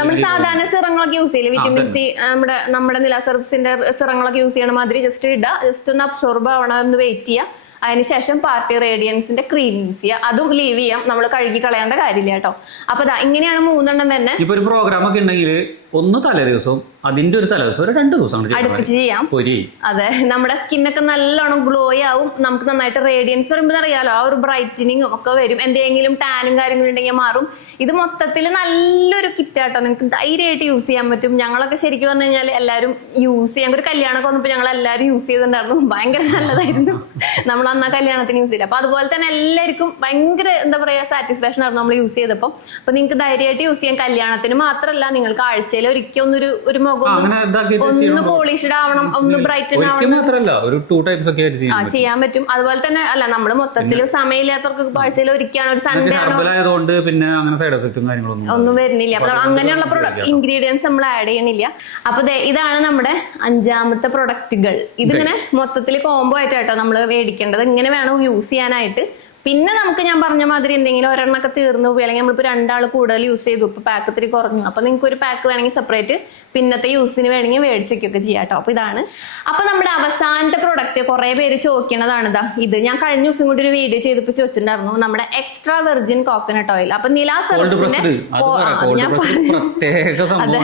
നമ്മൾ സാധാരണ സിറങ്ങളൊക്കെ യൂസ് ചെയ്യില്ല വിറ്റമിൻ സി നമ്മുടെ നമ്മുടെ നില സെർഫ്സിന്റെ സിറങ്ങളൊക്കെ യൂസ് ചെയ്യണ മാതിരി ജസ്റ്റ് ഇടുക ജസ്റ്റ് ഒന്ന് അബ്സോർബ് ആവണം ഒന്ന് വെയിറ്റ് ചെയ്യുക അതിനുശേഷം പാർട്ടി റേഡിയൻസിന്റെ ക്രീം യൂസ് ചെയ്യുക അതും ലീവ് ചെയ്യാം. നമ്മൾ കഴുകി കളയേണ്ട കാര്യമില്ല കേട്ടോ. അപ്പൊ ഇങ്ങനെയാണ് മൂന്നെണ്ണം തന്നെ. ഇപ്പൊ ഒരു പ്രോഗ്രാം ഒക്കെ ഉണ്ടെങ്കിൽ ഒന്ന് തലേ ദിവസം അതിന്റെ ഒരു തലേ ദിവസം ഒരു രണ്ട് ദിവസമാണ് അടുപ്പിച്ച് ചെയ്യാം. പൊരി. അതെ നമ്മുടെ സ്കിന്നൊക്കെ നല്ലോണം ഗ്ലോ ആവും. നമുക്ക് നന്നായിട്ട് റേഡിയൻസ് വരുമ്പോൾ അറിയാലോ ആ ഒരു ബ്രൈറ്റനിങ്ങും ഒക്കെ വരും. എന്തെങ്കിലും ടാനും കാര്യങ്ങളും ഉണ്ടെങ്കിൽ മാറും. ഇത് മൊത്തത്തിൽ നല്ലൊരു കിറ്റാട്ടോ നിങ്ങൾക്ക് ധൈര്യമായിട്ട് യൂസ് ചെയ്യാൻ പറ്റും. ഞങ്ങളൊക്കെ ശരിക്കും പറഞ്ഞു കഴിഞ്ഞാൽ എല്ലാവരും യൂസ് ചെയ്യാൻ ഒരു കല്യാണമൊക്കെ വന്നപ്പോൾ ഞങ്ങൾ എല്ലാവരും യൂസ് ചെയ്തിട്ടുണ്ടായിരുന്നു. ഭയങ്കര നല്ലതായിരുന്നു. നമ്മൾ അന്ന് ആ കല്യാണത്തിന് യൂസ് ചെയ്യില്ല അപ്പൊ അതുപോലെ തന്നെ എല്ലാവർക്കും ഭയങ്കര എന്താ പറയാ സാറ്റിസ്ഫാക്ഷൻ ആയിരുന്നു നമ്മൾ യൂസ് ചെയ്തപ്പോൾ അപ്പൊ നിങ്ങൾക്ക് ധൈര്യമായിട്ട് യൂസ് ചെയ്യാൻ കല്യാണത്തിന് മാത്രമല്ല നിങ്ങൾക്ക് ആഴ്ചയിൽ ഒരിക്കൽ ഒന്നൊരു ഒരു മുഖം ഒന്ന് പോളിഷ്ഡ് ആവണം ഒന്ന് ബ്രൈറ്റൻ ആവണം. ഒരു ടു ടൈപ്സ് ഒക്കെ ആയിട്ട് ചെയ്യാൻ പറ്റും. അതുപോലെ തന്നെ അല്ല നമ്മൾ മൊത്തത്തിൽ സമയമില്ലാത്തവർക്ക് പാഴ്ചയിൽ ഒരിക്കലാണ് ഒരു സൺഡേ ആയതുകൊണ്ട് പിന്നെ അങ്ങനെ സൈഡ് എഫക്റ്റും കാര്യങ്ങളൊന്നും ഒന്നും വരുന്നില്ല. അപ്പൊ അങ്ങനെയുള്ള പ്രൊഡക്റ്റ് ഇൻഗ്രീഡിയൻസ് നമ്മൾ ആഡ് ചെയ്യണില്ല. അപ്പൊ ഇതാണ് നമ്മുടെ അഞ്ചാമത്തെ പ്രൊഡക്റ്റുകൾ ഇതിങ്ങനെ മൊത്തത്തിൽ കോംബോ ആയിട്ടാട്ടോ നമ്മൾ മേടിക്കേണ്ടത്. ഇങ്ങനെ വേണം യൂസ് ചെയ്യാനായിട്ട്. പിന്നെ നമുക്ക് ഞാൻ പറഞ്ഞ മാതിരി എന്തെങ്കിലും ഒരെണ്ണൊക്കെ തീർന്നു പോയി അല്ലെങ്കിൽ നമ്മളിപ്പോൾ രണ്ടാൾ കൂടുതൽ യൂസ് ചെയ്തു. ഇപ്പൊ പാക്ക് ഇത്തിരി കുറഞ്ഞു. അപ്പോൾ നിങ്ങൾക്ക് ഒരു പാക്ക് വേണമെങ്കിൽ സെപ്പറേറ്റ് പിന്നത്തെ യൂസിന് വേണമെങ്കിൽ മേടിച്ചൊക്കെ ചെയ്യാം കേട്ടോ അപ്പൊ ഇതാണ്. അപ്പൊ നമ്മുടെ അവസാനത്തെ പ്രൊഡക്റ്റ് കുറെ പേര് ചോദിക്കണതാണ് ഇതാ ഇത്. ഞാൻ കഴിഞ്ഞ ദിവസം കൂടി ഒരു വീഡിയോ ചെയ്തപ്പോൾ ചോദിച്ചിട്ടുണ്ടായിരുന്നു നമ്മുടെ എക്സ്ട്രാ വെർജിൻ കോക്കനട്ട് ഓയിൽ അപ്പൊ നിലാ സെറുപ്സിന്റെ അത് അതെ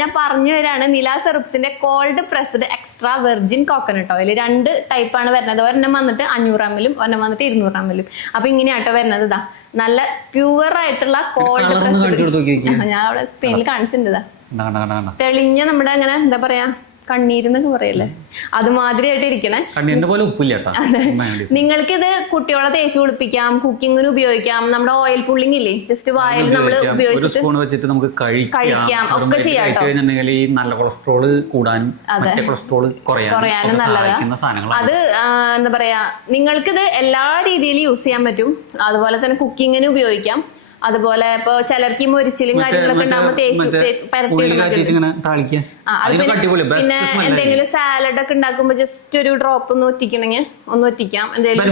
ഞാൻ പറഞ്ഞു വരാണ് Nila സെറപ്സിന്റെ cold pressed extra virgin coconut oil രണ്ട് ടൈപ്പാണ് വരുന്നത്. ഒരെണ്ണം വന്നിട്ട് അഞ്ഞൂറ് എമ്മിലും ഒരെണ്ണം വന്നിട്ട് ഇരുന്നൂറ് എമ്മിലും അപ്പൊ ഇങ്ങനെയാട്ടോ വരുന്നത് ഇതാ. നല്ല പ്യുവർ ആയിട്ടുള്ള കോൾഡ് പ്രസ്ഡ് ഞാൻ അവിടെ സ്ക്രീനിൽ കാണിച്ചിട്ടുണ്ട് തെളിഞ്ഞ നമ്മുടെ അങ്ങനെ എന്താ പറയാ കണ്ണീരെന്നൊക്കെ പറയല്ലേ? അതുമാതിരിയായിട്ട് ഇരിക്കണേ. കണ്ണീരിന്റെ പോലെ ഉപ്പില്ല കേട്ടാ. നിങ്ങൾക്ക് ഇത് കുട്ടികളെ തേച്ച് കുളിപ്പിക്കാം കുക്കിങ്ങിന് ഉപയോഗിക്കാം നമ്മുടെ ഓയിൽ പുള്ളിങ് ഇല്ലേ? ജസ്റ്റ് വായിൽ നമ്മൾ ഉപയോഗിച്ചിട്ട് വെച്ചിട്ട് നമുക്ക് കഴിക്കാം. ഒക്കെ അതും ചെയ്യാം ഈ നല്ല കൊളസ്ട്രോൾ കൂടാനും മറ്റേ കൊളസ്ട്രോൾ കുറയാനും കുറയാനും ഒക്കെ നല്ലതാ. സഹായിക്കുന്ന സാധനങ്ങളാണ്. അത് എന്താ പറയാ നിങ്ങൾക്കിത് എല്ലാ രീതിയിലും യൂസ് ചെയ്യാൻ പറ്റും. അതുപോലെ തന്നെ കുക്കിങ്ങിന് ഉപയോഗിക്കാം. അതുപോലെ ഇപ്പൊ ചിലർക്ക് ഈ മൊരിച്ചിലും കാര്യങ്ങളൊക്കെ ഉണ്ടാകുമ്പോൾ തേച്ച് പിന്നെ- എന്തെങ്കിലും സാലഡ് ഒക്കെ ഉണ്ടാക്കുമ്പോ ജസ്റ്റ് ഒരു ഡ്രോപ്പ് ഒന്ന് ഒറ്റിക്കണെങ്കിൽ ഒന്ന് ഒറ്റിക്കാം. എന്തെങ്കിലും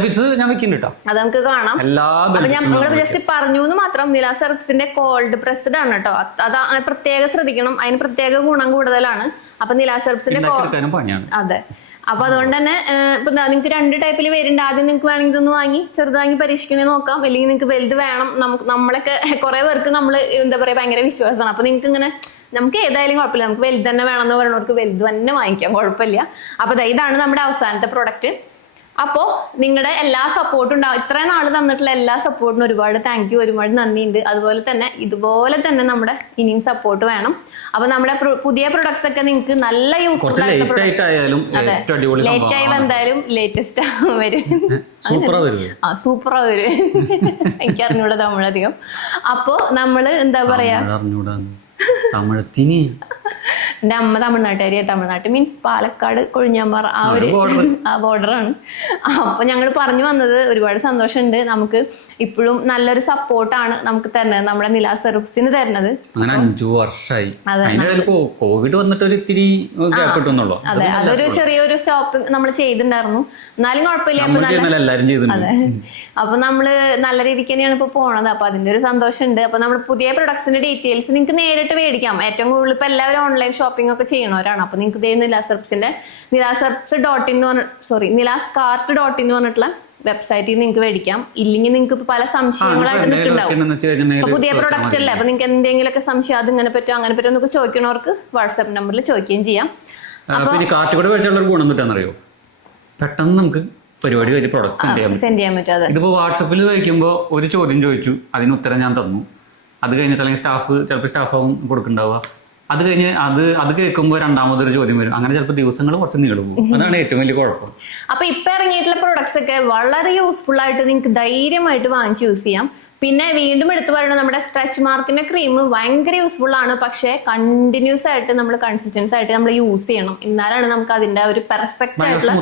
അത് നമുക്ക് കാണാം. അപ്പൊ ഞാൻ ബെനിഫിറ്റ്സും ജസ്റ്റ് പറഞ്ഞു എന്ന് മാത്രം നില സെർക്സിന്റെ കോൾഡ് പ്രസ്ഡ് ആണ് കേട്ടോ അത് പ്രത്യേകം ശ്രദ്ധിക്കണം. അതിന് പ്രത്യേക ഗുണം കൂടുതലാണ്. അപ്പൊ നില സർക്സിന്റെ ഉണ്ടാക്കിയെടുക്കാനും പണിയാണ്. അതെ. അപ്പൊ അതുകൊണ്ട് തന്നെ ഇപ്പൊ നിങ്ങൾക്ക് രണ്ട് ടൈപ്പിൽ വരുന്നുണ്ട് ആദ്യം നിങ്ങൾക്ക് വേണമെങ്കിൽ ഇതൊന്ന് വാങ്ങി ചെറുത് വാങ്ങി പരീക്ഷിക്കണേ നോക്കാം. അല്ലെങ്കിൽ നിങ്ങൾക്ക് വലുത് വേണം. നമുക്ക് നമ്മളൊക്കെ കുറെ പേർക്ക് നമ്മൾ എന്താ പറയാ ഭയങ്കര വിശ്വാസമാണ്. അപ്പൊ നിങ്ങൾക്ക് ഇങ്ങനെ നമുക്ക് ഏതായാലും കുഴപ്പമില്ല. നമുക്ക് വലുത് തന്നെ വേണം എന്ന് പറയുന്നവർക്ക് വലുത് തന്നെ വാങ്ങിക്കാം. കുഴപ്പമില്ല. അപ്പൊ ഇതാണ് നമ്മുടെ അവസാനത്തെ പ്രൊഡക്റ്റ് അപ്പോ നിങ്ങളുടെ എല്ലാ സപ്പോർട്ടും ഉണ്ടാവും. ഇത്രയും നാൾ തന്നിട്ടുള്ള എല്ലാ സപ്പോർട്ടിനും ഒരുപാട് താങ്ക് യു ഒരുപാട് നന്ദിയുണ്ട്. അതുപോലെ തന്നെ ഇതുപോലെ തന്നെ നമ്മുടെ ഇനിയും സപ്പോർട്ട് വേണം. അപ്പൊ നമ്മുടെ പുതിയ പ്രൊഡക്ട്സ് ഒക്കെ നിങ്ങൾക്ക് നല്ല യൂസ്ഫുൾ ആയിട്ടുള്ള ലേറ്റ് ആയി എന്തായാലും ലേറ്റസ്റ്റ് വരും. ആ സൂപ്പറാ വരും. എനിക്ക് അറിഞ്ഞൂടാ തമിഴധികം. അപ്പോ നമ്മൾ എന്താ പറയാ? തമിഴ് തിനി തമിഴത്തിന്. എന്റെ അമ്മ തമിഴ്നാട്ടുകാരി തമിഴ്നാട്ട് മീൻസ് പാലക്കാട് കൊഴിഞ്ഞാമ്പാറ ആ ഒരു. ആ ബോർഡറാണ് അപ്പൊ ഞങ്ങൾ പറഞ്ഞു വന്നത് ഒരുപാട് സന്തോഷമുണ്ട്. നമുക്ക് ഇപ്പോഴും നല്ലൊരു സപ്പോർട്ടാണ് നമുക്ക് തരുന്നത് നമ്മുടെ നിലാ സെറുപ്സിന് തരുന്നത്. അങ്ങനെ അഞ്ചു വർഷമായി കോവിഡ് വന്നിട്ട് ഒരു ഇത്തിരി അതെ അതൊരു ചെറിയൊരു സ്റ്റോപ്പ് നമ്മൾ ചെയ്തിട്ടുണ്ടായിരുന്നു. എന്നാലും കുഴപ്പമില്ല അതെ. അപ്പൊ നമ്മൾ നല്ല രീതിക്ക് തന്നെയാണ് ഇപ്പൊ പോണത്. അപ്പൊ അതിന്റെ ഒരു സന്തോഷമുണ്ട്. അപ്പൊ നമ്മുടെ പുതിയ പ്രൊഡക്ട്സിന്റെ ഡീറ്റെയിൽസ് നിങ്ങൾക്ക് നേരിട്ട് മേടിക്കാം. ഏറ്റവും കൂടുതൽ ഇപ്പൊ എല്ലാവരും ഓൺലൈൻ ഷോപ്പിംഗ് ഒക്കെ ചെയ്യണവരാണ് അപ്പൊ നിങ്ങൾക്ക് ഇതേ നിലാസർപ്സിന്റെ Nilaserps dot in sorry Nilas cart dot in പറഞ്ഞിട്ടുള്ള വെബ്സൈറ്റിൽ നിങ്ങൾക്ക് മേടിക്കാം. ഇല്ലെങ്കിൽ നിങ്ങൾക്ക് ഇപ്പൊ പല സംശയങ്ങളായിട്ട് നിൽക്കുന്നുണ്ടാവും. പുതിയ പ്രൊഡക്റ്റ് അല്ലേ? അപ്പൊ നിങ്ങൾക്ക് എന്തെങ്കിലുമൊക്കെ സംശയം അത് ഇങ്ങനെ പറ്റുമോ അങ്ങനെ പറ്റുമോ എന്നൊക്കെ ചോദിക്കണവർക്ക് വാട്സാപ്പ് നമ്പറിൽ ചോദിക്കുകയും ചെയ്യാം. കാർട്ട് കൂടെ മേടിച്ചുള്ള ഒരു ഗുണം കിട്ടാന്നറിയോ? പെട്ടെന്ന് നമുക്ക് പരിപാടി കഴിഞ്ഞ് പ്രൊഡക്റ്റ് സെൻഡ് ചെയ്യാൻ പറ്റും. ഇതിപ്പോ വാട്സപ്പിൽ ചോദിക്കുമ്പോൾ ഒരു ചോദ്യം ചോദിച്ചു. അതിന് ഉത്തരം ഞാൻ തന്നു. അത് കഴിഞ്ഞിട്ട് അല്ലെങ്കിൽ സ്റ്റാഫ് ചിലപ്പോൾ സ്റ്റാഫ് ആവും കൊടുക്കുന്നുണ്ടാവുക അത് കഴിഞ്ഞ് അത് അത് കേൾക്കുമ്പോൾ രണ്ടാമതൊരു ചോദ്യം വരും. അങ്ങനെ ചിലപ്പോൾ ദിവസങ്ങൾ കുറച്ച് നീളും. അതാണ് ഏറ്റവും വലിയ കുഴപ്പം. അപ്പൊ ഇപ്പൊ ഇറങ്ങിയിട്ടുള്ള പ്രൊഡക്ട്സ് ഒക്കെ വളരെ യൂസ്ഫുൾ ആയിട്ട് നിങ്ങൾക്ക് ധൈര്യമായിട്ട് വാങ്ങിച്ച് യൂസ് ചെയ്യാം. പിന്നെ വീണ്ടും എടുത്തു പറയുന്നത് നമ്മുടെ സ്ട്രെച്ച് മാർക്കിന്റെ ക്രീം ഭയങ്കര യൂസ്ഫുൾ ആണ്. പക്ഷെ കണ്ടിന്യൂസ് ആയിട്ട് നമ്മൾ കൺസിസ്റ്റൻസ് ആയിട്ട് നമ്മൾ യൂസ് ചെയ്യണം. എന്നാലാണ് നമുക്ക് അതിന്റെ ഒരു പെർഫെക്റ്റ് ആയിട്ടുള്ള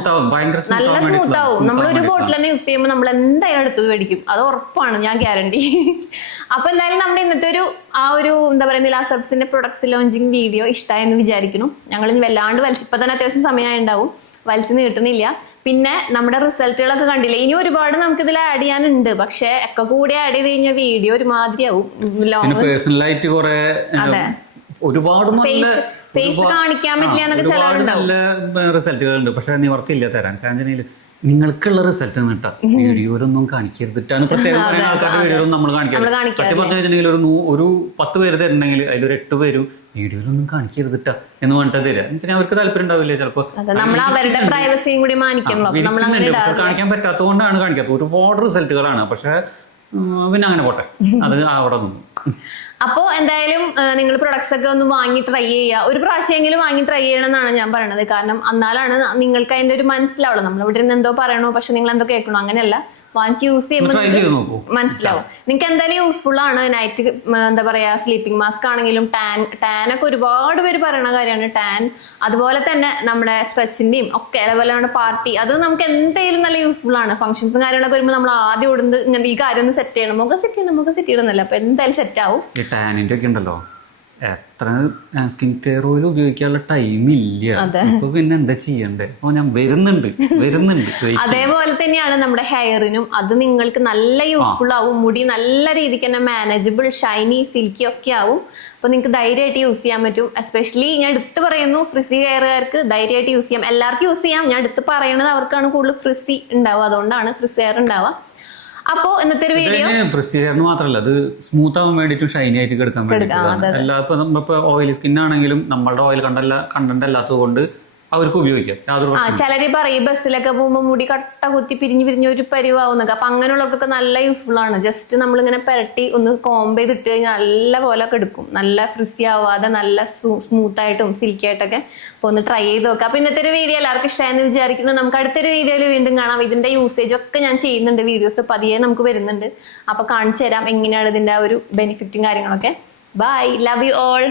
നല്ല സ്മൂത്ത് ആവും. നമ്മൾ ഒരു ബോട്ടിൽ തന്നെ യൂസ് ചെയ്യുമ്പോൾ നമ്മൾ എന്തായാലും എടുത്തത് മേടിക്കും. അത് ഉറപ്പാണ് ഞാൻ ഗ്യാരണ്ടി അപ്പൊ എന്തായാലും നമ്മുടെ ഇന്നത്തെ ഒരു ആ ഒരു എന്താ പറയുക നിലാസബ്സിന്റെ പ്രൊഡക്ട്സ് ലോഞ്ചിങ് വീഡിയോ ഇഷ്ടമായെന്ന് വിചാരിക്കുന്നു. ഞങ്ങൾ ഇനി വല്ലാണ്ട് വലിച്ചപ്പോൾ തന്നെ അത്യാവശ്യം സമയമായി ഉണ്ടാവും വലിച്ചു നീട്ടുന്നില്ല. പിന്നെ നമ്മുടെ റിസൾട്ടുകളൊക്കെ കണ്ടില്ലേ? ഇനി ഒരുപാട് നമുക്ക് ഇതിൽ ആഡ് ചെയ്യാനുണ്ട്. പക്ഷെ ഒക്കെ കൂടി ആഡ് ചെയ്ത് കഴിഞ്ഞാൽ വീഡിയോ ഒരുമാതിരിയാവും. പേഴ്സണലായിട്ട് കുറെ. ഒരുപാട് ഫേസ് കാണിക്കാൻ പറ്റില്ല എന്നൊക്കെ റിസൾട്ടുകൾ ഉണ്ട്. പക്ഷെ തരാൻ. നിങ്ങൾക്കുള്ള റിസൾട്ട് കേട്ടോ വീഡിയോയിലൊന്നും കാണിക്കരുതിട്ടാണ്. പ്രത്യേകം പറയുന്ന ആൾക്കാരുടെ വീഡിയോയിലൊന്നും നമ്മൾ. പറ്റി പറഞ്ഞു കഴിഞ്ഞിട്ടുണ്ടെങ്കിൽ ഒരു ഒരു പത്ത് പേര് തരുന്നെങ്കിൽ അതിലൊരു എട്ട് പേരും വീഡിയോയിലൊന്നും കാണിക്കരുതിട്ട എന്ന് പറഞ്ഞിട്ട് തരാം. അവർക്ക് താല്പര്യം ഉണ്ടാവില്ലേ ചിലപ്പോ? നമ്മൾ അവരുടെ പ്രൈവസിയും കൂടി മാനിക്കണല്ലോ. അപ്പൊ നമ്മൾ അങ്ങനെ വിരിക്കുന്നുണ്ട്. പക്ഷെ ഇടാറില്ല കാണിക്കാൻ പറ്റാത്തതുകൊണ്ടാണ് കാണിക്കാത്തത്. ഒരുപാട് റിസൾട്ടുകളാണ് പക്ഷെ പിന്നെ അങ്ങനെ പോട്ടെ. അത് അവിടെ നിന്നു. അപ്പോ എന്തായാലും നിങ്ങൾ പ്രൊഡക്ട്സ് ഒക്കെ ഒന്ന് വാങ്ങി ട്രൈ ചെയ്യുക ഒരു പ്രാവശ്യമെങ്കിലും വാങ്ങി ട്രൈ ചെയ്യണം എന്നാണ് ഞാൻ പറയണത്. കാരണം എന്നാലാണ് നിങ്ങൾക്ക് അതിന്റെ ഒരു മനസ്സിലാവുള്ളൂ. നമ്മൾ ഇവിടെ നിന്ന് എന്തോ പറയണോ പക്ഷെ നിങ്ങൾ എന്തോ കേൾക്കണോ. അങ്ങനെയല്ല. വാങ്ങിച്ച് യൂസ് ചെയ്യുമ്പോൾ മനസ്സിലാവും. നിങ്ങൾക്ക് എന്തായാലും യൂസ്ഫുൾ ആണ് നൈറ്റ് എന്താ പറയാ സ്ലീപ്പിംഗ് മാസ്ക് ആണെങ്കിലും ടാൻ ടാൻ ഒക്കെ ഒരുപാട് പേര് പറയുന്ന കാര്യമാണ് ടാൻ അതുപോലെ തന്നെ നമ്മുടെ സ്ട്രെച്ചിന്റെയും ഒക്കെ അതേപോലെ നമ്മുടെ പാർട്ടി അത് നമുക്ക് എന്തെങ്കിലും നല്ല യൂസ്ഫുൾ ആണ്. ഫംഗ്ഷൻസും കാര്യങ്ങളൊക്കെ വരുമ്പോൾ നമ്മൾ ആദ്യം ഓടുന്നത് ഇങ്ങനെ ഈ കാര്യം ഒന്ന് സെറ്റ് ചെയ്യണം. മുഖം സെറ്റ് ചെയ്യണം മുഖം സെറ്റ് ചെയ്യണമെന്നല്ല അപ്പൊ എന്തായാലും സെറ്റ് ആവും. ടാനിന്റെ ഒക്കെ ഉണ്ടല്ലോ. എത്ര സ്കിൻ കെയർ ഓയിൽ ഉപയോഗിക്കാനുള്ള ടൈം ഇല്ല. അപ്പൊ പിന്നെ എന്താ ചെയ്യണ്ടേ? അപ്പൊ ഞാൻ വരുന്നുണ്ട് വരുന്നുണ്ട്. അതേപോലെ തന്നെയാണ് നമ്മുടെ ഹെയറിനും അത് നിങ്ങൾക്ക് നല്ല യൂസ്ഫുൾ ആവും. മുടി നല്ല രീതിക്ക് തന്നെ മാനേജബിൾ ഷൈനി സിൽക്കി ഒക്കെ ആവും. അപ്പൊ നിങ്ങൾക്ക് ധൈര്യമായിട്ട് യൂസ് ചെയ്യാൻ പറ്റും. എസ്പെഷ്യലി ഞാൻ എടുത്ത് പറയുന്നു ഫ്രിസി ഹെയറുകാർക്ക് ധൈര്യമായിട്ട് യൂസ് ചെയ്യാം. എല്ലാവർക്കും യൂസ് ചെയ്യാം. ഞാൻ എടുത്ത് പറയണത് അവർക്കാണ് കൂടുതൽ ഫ്രിസി ഉണ്ടാവുക. അതുകൊണ്ടാണ് ഫ്രിസി ഹെയർ ഉണ്ടാവുക. അപ്പോൾ ഇന്നത്തെ ഒരു വീഡിയോ ഹെയറിന് മാത്രമല്ല അത് സ്മൂത്ത് ആവാൻ വേണ്ടിയിട്ടും ഷൈനി ആയിട്ട് കിടക്കാൻ വേണ്ടി എല്ലാ ഇപ്പൊ ഓയിൽ സ്കിൻ ആണെങ്കിലും നമ്മളുടെ ഓയിൽ കണ്ടല്ല കണ്ടന്റ് അല്ലാത്തത് കൊണ്ട് അവർക്ക് ഉപയോഗിക്കാം. ആ ചിലര് പറയും ബസ്സിലൊക്കെ പോകുമ്പോൾ മുടി കട്ട കുത്തി പിരിഞ്ഞു പിരിഞ്ഞ് ഒരു പരിവാവുന്നൊക്കെ. അപ്പൊ അങ്ങനെയുള്ളവർക്കൊക്കെ നല്ല യൂസ്ഫുൾ ആണ്. ജസ്റ്റ് നമ്മളിങ്ങനെ പെരട്ടി ഒന്ന് കോംബ് ചെയ്തിട്ട് കഴിഞ്ഞാൽ നല്ല പോലെ ഒക്കെ എടുക്കും. നല്ല ഫ്രിസി ആവാതെ നല്ല സ്മൂത്ത് ആയിട്ടും സിൽക്കി ആയിട്ടൊക്കെ അപ്പൊ ഒന്ന് ട്രൈ ചെയ്ത് നോക്കാം. അപ്പൊ ഇന്നത്തെ ഒരു വീഡിയോ എല്ലാവർക്കും ഇഷ്ടമായെന്ന് വിചാരിക്കുന്നു. നമുക്ക് അടുത്തൊരു വീഡിയോയിൽ വീണ്ടും കാണാം. ഇതിന്റെ യൂസേജ് ഒക്കെ ഞാൻ ചെയ്യുന്നുണ്ട്. വീഡിയോസ് പതിയെ നമുക്ക് വരുന്നുണ്ട്. അപ്പൊ കാണിച്ചു തരാം എങ്ങനെയാണ് ഇതിന്റെ ഒരു ബെനിഫിറ്റും കാര്യങ്ങളൊക്കെ. Bye love you all